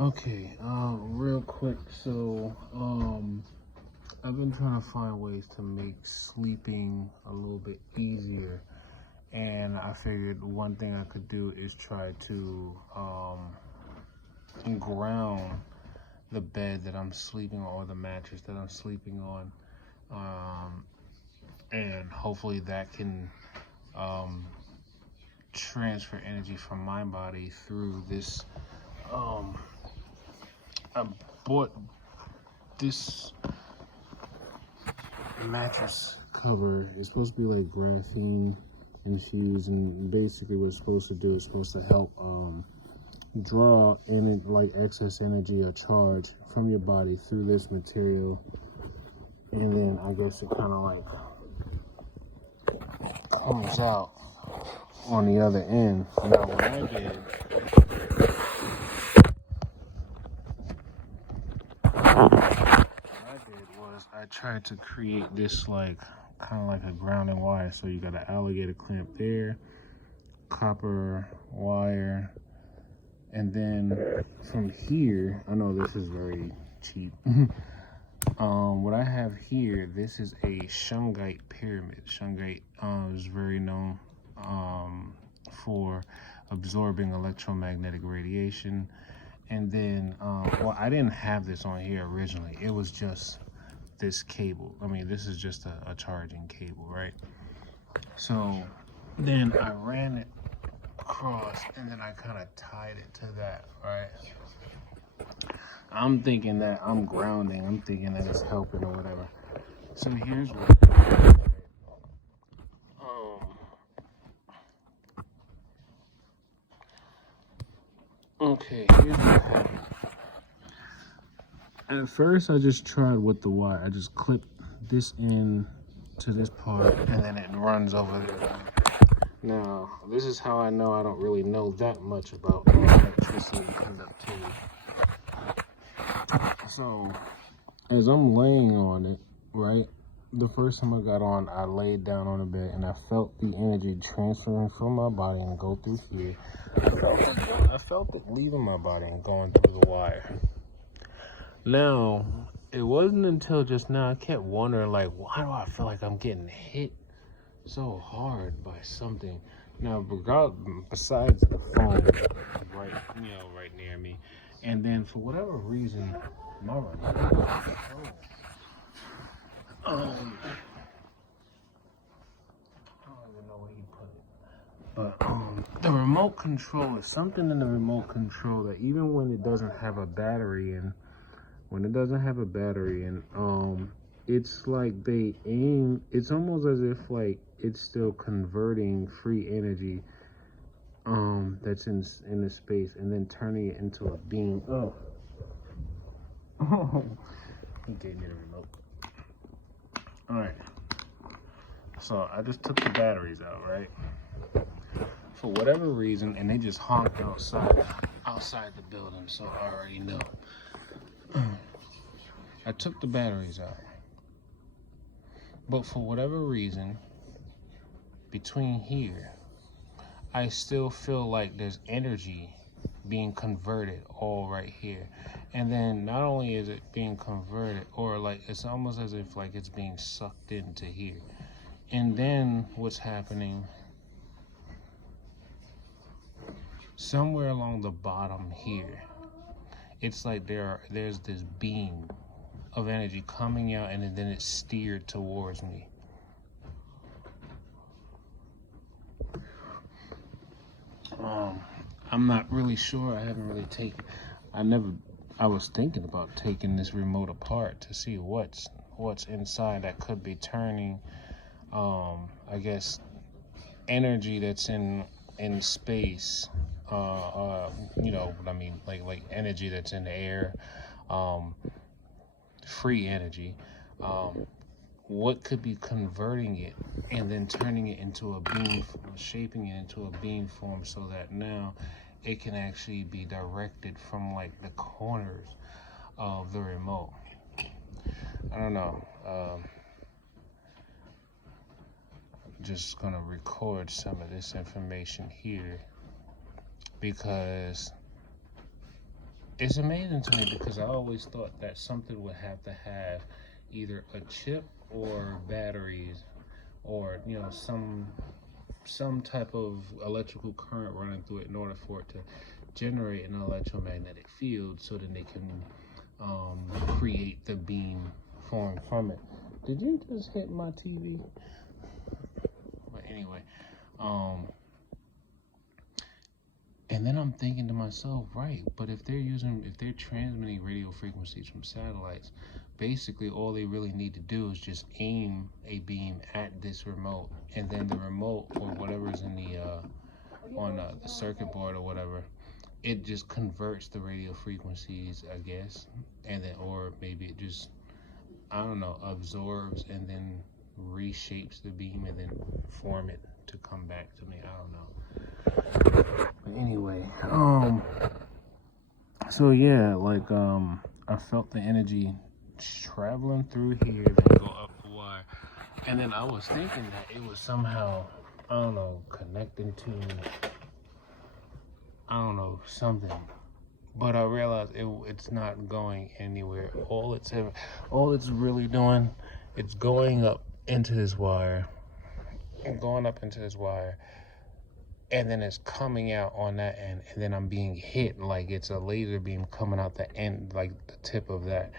Okay, real quick. So, I've been trying to find ways to make sleeping a little bit easier, and I figured one thing I could do is try to ground the bed that I'm sleeping on or the mattress that I'm sleeping on, and hopefully that can um, transfer energy from my body through this. Um, I bought this mattress cover. It's supposed to be like graphene infused, and basically what it's supposed to do is supposed to help draw in like excess energy or charge from your body through this material, and then I guess it kind of like comes out on the other end. Now what I did was I tried to create this like kind of like a grounding wire. So you got an alligator clamp there, copper wire, and then from here, I know this is very cheap. What I have here, this is a shungite pyramid. Shungite is very known for absorbing electromagnetic radiation. And then, well, I didn't have this on here originally. It was just this cable. I mean, this is just a charging cable, right? So then I ran it across, and then I kind of tied it to that, right? I'm thinking that I'm grounding. I'm thinking that it's helping or whatever. So here's what. Okay, here's what happened. At first, I just tried with the wire. I just clipped this in to this part, and then it runs over there. Now, this is how I know I don't really know that much about electricity conductivity. So, as I'm laying on it, right, the first time I got on, I laid down on the bed, and I felt the energy transferring from my body and go through here. I felt it leaving my body and going through the wire. Now, it wasn't until just now I kept wondering, like, why do I feel like I'm getting hit so hard by something? Now, besides the phone, right, right near me, and then for whatever reason, my remote control. I don't even know where he put it. But the remote control is something in the remote control that even when it doesn't have a battery in, it's like they aim. It's almost as if like it's still converting free energy that's in the space and then turning it into a beam. Oh. He gave me the remote. All right. So I just took the batteries out, right? For whatever reason, and they just honked outside the building, so I already know. I took the batteries out. But for whatever reason, between here, I still feel like there's energy being converted all right here. And then not only is it being converted, or like it's almost as if like it's being sucked into here. And then what's happening, somewhere along the bottom here, it's like there's this beam of energy coming out, and then it's steered towards me. I'm not really sure. I haven't really taken. I was thinking about taking this remote apart to see what's inside that could be turning. I guess energy that's in space. What I mean, like energy that's in the air. Free energy. What could be converting it and then turning it into a beam, shaping it into a beam form so that now it can actually be directed from like the corners of the remote. I don't know. Just gonna record some of this information here because it's amazing to me because I always thought that something would have to have either a chip or batteries, or you know, some type of electrical current running through it in order for it to generate an electromagnetic field, so that they can create the beam formed from it. Did you just hit my TV? But anyway, and then I'm thinking to myself, right, but if they're transmitting radio frequencies from satellites, basically all they really need to do is just aim a beam at this remote, and then the remote or whatever is in the the circuit board or whatever, it just converts the radio frequencies, I guess, and then, or maybe it just, I don't know, absorbs and then reshapes the beam and then form it to come back to me. I don't know. But anyway, so yeah, like, I felt the energy traveling through here, then go up the wire. And then I was thinking that it was somehow, I don't know, connecting to, I don't know, something. But I realized it's not going anywhere. All it's really doing, it's going up into this wire, and then it's coming out on that end, and then I'm being hit like it's a laser beam coming out the end, like the tip of that.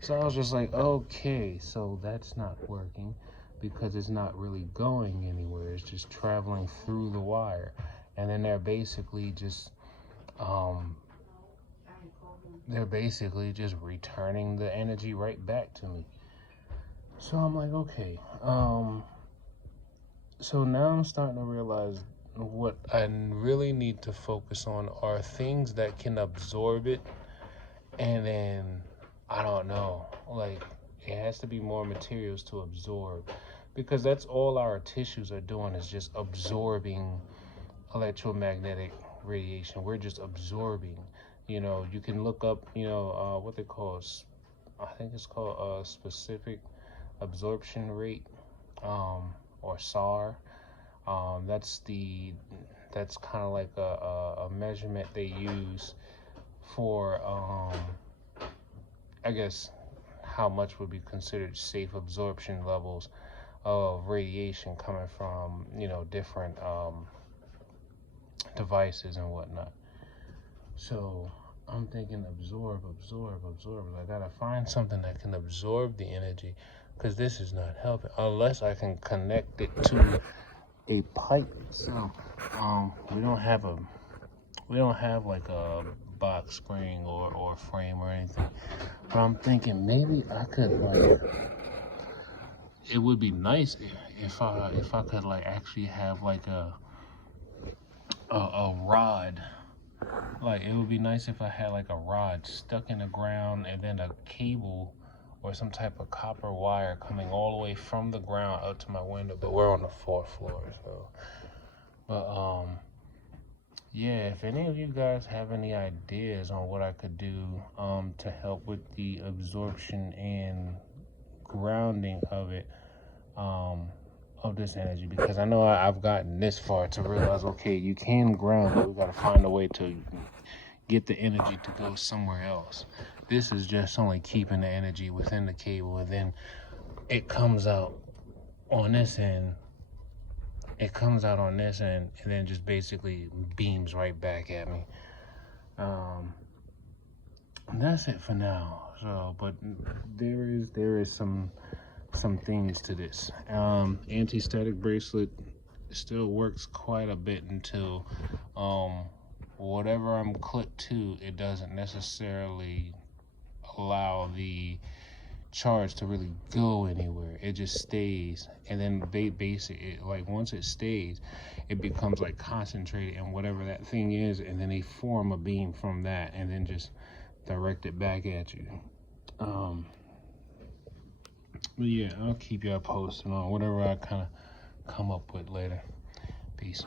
So I was just like, okay, so that's not working because it's not really going anywhere. It's just traveling through the wire, and then they're basically just returning the energy right back to me. So I'm like, okay. So now I'm starting to realize what I really need to focus on are things that can absorb it, and then, I don't know, like, it has to be more materials to absorb, because that's all our tissues are doing, is just absorbing electromagnetic radiation. We're just absorbing. You know, you can look up, you know, what they call, I think it's called specific absorption rate, or SAR. That's kind of like a measurement they use for, I guess, how much would be considered safe absorption levels of radiation coming from, you know, different devices and whatnot. So I'm thinking absorb. I gotta find something that can absorb the energy, because this is not helping unless I can connect it to a pipe. So we don't have like a box spring or frame or anything, but I'm thinking maybe I could, like, it would be nice if I could, like, actually have like a rod. Like, it would be nice if I had like a rod stuck in the ground, and then a cable or some type of copper wire coming all the way from the ground up to my window. But we're on the 4th floor, so. But yeah, if any of you guys have any ideas on what I could do to help with the absorption and grounding of it, of this energy, because I know I've gotten this far to realize, okay, you can ground, but we got to find a way to get the energy to go somewhere else. This is just only keeping the energy within the cable, and then it comes out on this end. And then just basically beams right back at me. That's it for now. So, but there is some things to this. Anti-static bracelet still works quite a bit until whatever I'm clipped to, it doesn't necessarily allow the charge to really go anywhere. It just stays, and then basically, like, once it stays, it becomes like concentrated in whatever that thing is, and then they form a beam from that, and then just direct it back at you. But yeah, I'll keep y'all posted on whatever I kind of come up with later. Peace.